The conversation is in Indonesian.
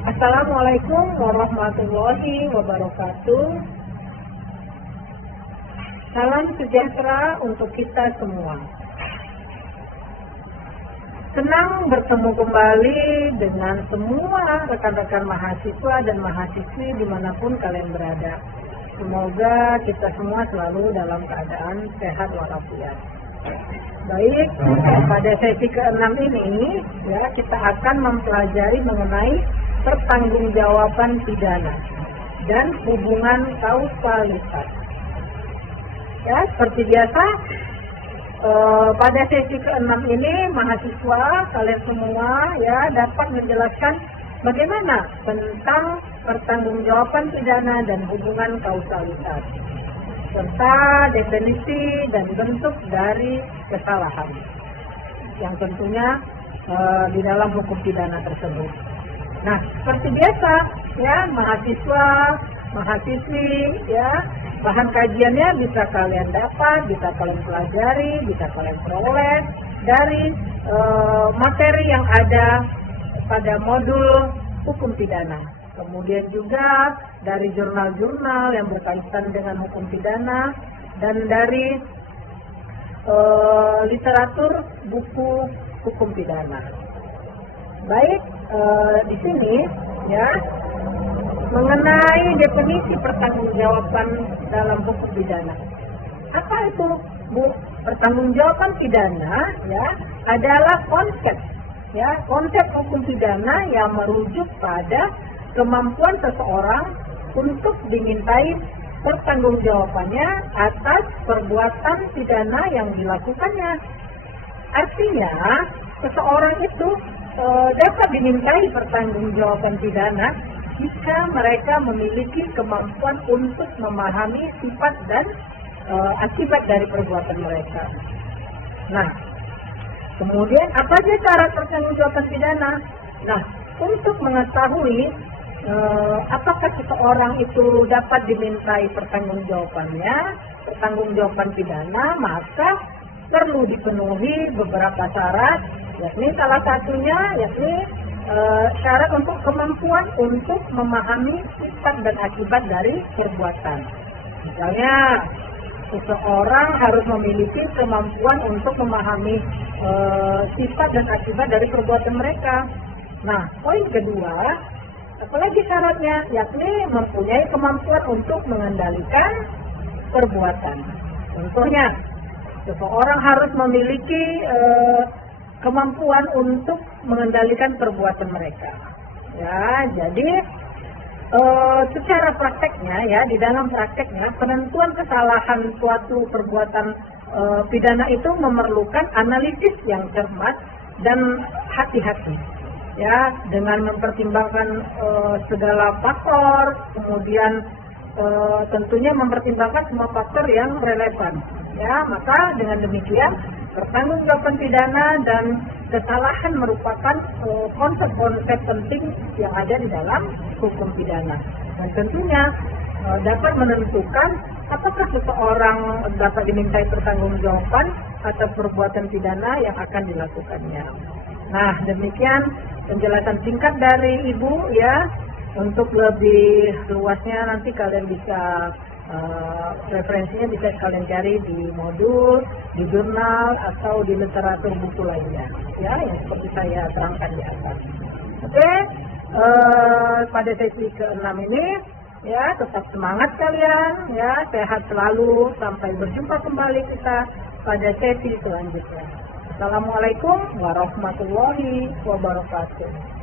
Assalamualaikum warahmatullahi wabarakatuh. Salam sejahtera untuk kita semua. Senang bertemu kembali dengan semua rekan-rekan mahasiswa dan mahasiswi dimanapun kalian berada. Semoga kita semua selalu dalam keadaan sehat walafiat. Baik, pada sesi ke-6 ini ya kita akan mempelajari mengenai pertanggungjawaban pidana dan hubungan kausalitas. Ya, seperti biasa pada sesi ke-6 ini mahasiswa kalian semua ya dapat menjelaskan bagaimana tentang pertanggungjawaban pidana dan hubungan kausalitas serta definisi dan bentuk dari kesalahan yang tentunya di dalam hukum pidana tersebut. Nah, seperti biasa ya mahasiswa, mahasiswi ya bahan kajiannya bisa kalian dapat, bisa kalian pelajari, bisa kalian peroleh dari materi yang ada pada modul hukum pidana. Kemudian juga dari jurnal-jurnal yang berkaitan dengan hukum pidana dan dari literatur buku hukum pidana. Baik, di sini ya mengenai definisi pertanggungjawaban dalam hukum pidana. Apa itu, Bu? Pertanggungjawaban pidana ya adalah konsep hukum pidana yang merujuk pada kemampuan seseorang untuk dimintai pertanggungjawabannya atas perbuatan pidana yang dilakukannya. Artinya, seseorang itu dapat dimintai pertanggungjawaban pidana jika mereka memiliki kemampuan untuk memahami sifat dan akibat dari perbuatan mereka. Nah, kemudian apa saja syarat pertanggungjawaban pidana? Nah, untuk mengetahui apakah seseorang itu dapat dimintai pertanggungjawaban pidana, maka perlu dipenuhi beberapa syarat, yakni salah satunya syarat untuk kemampuan untuk memahami sifat dan akibat dari perbuatan. Misalnya, seseorang harus memiliki kemampuan untuk memahami sifat dan akibat dari perbuatan mereka. Nah, poin kedua, apalagi syaratnya, yakni mempunyai kemampuan untuk mengendalikan perbuatan. Contohnya, seseorang harus memiliki kemampuan untuk mengendalikan perbuatan mereka. Ya, jadi secara prakteknya ya, di dalam prakteknya penentuan kesalahan suatu perbuatan pidana itu memerlukan analisis yang cermat dan hati-hati. Ya, dengan mempertimbangkan segala faktor, kemudian tentunya mempertimbangkan semua faktor yang relevan. Ya, maka dengan demikian pertanggungjawaban pidana dan kesalahan merupakan konsep-konsep penting yang ada di dalam hukum pidana. Dan tentunya dapat menentukan apakah seseorang dapat dimintai pertanggungjawaban atas perbuatan pidana yang akan dilakukannya. Nah, demikian penjelasan singkat dari Ibu ya. Untuk lebih luasnya nanti kalian bisa referensinya bisa kalian cari di modul, di jurnal atau di literatur buku lainnya ya, yang seperti saya terangkan di atas. Oke, pada sesi ke-6 ini ya tetap semangat kalian ya, sehat selalu, sampai berjumpa kembali kita pada sesi selanjutnya. Assalamualaikum warahmatullahi wabarakatuh.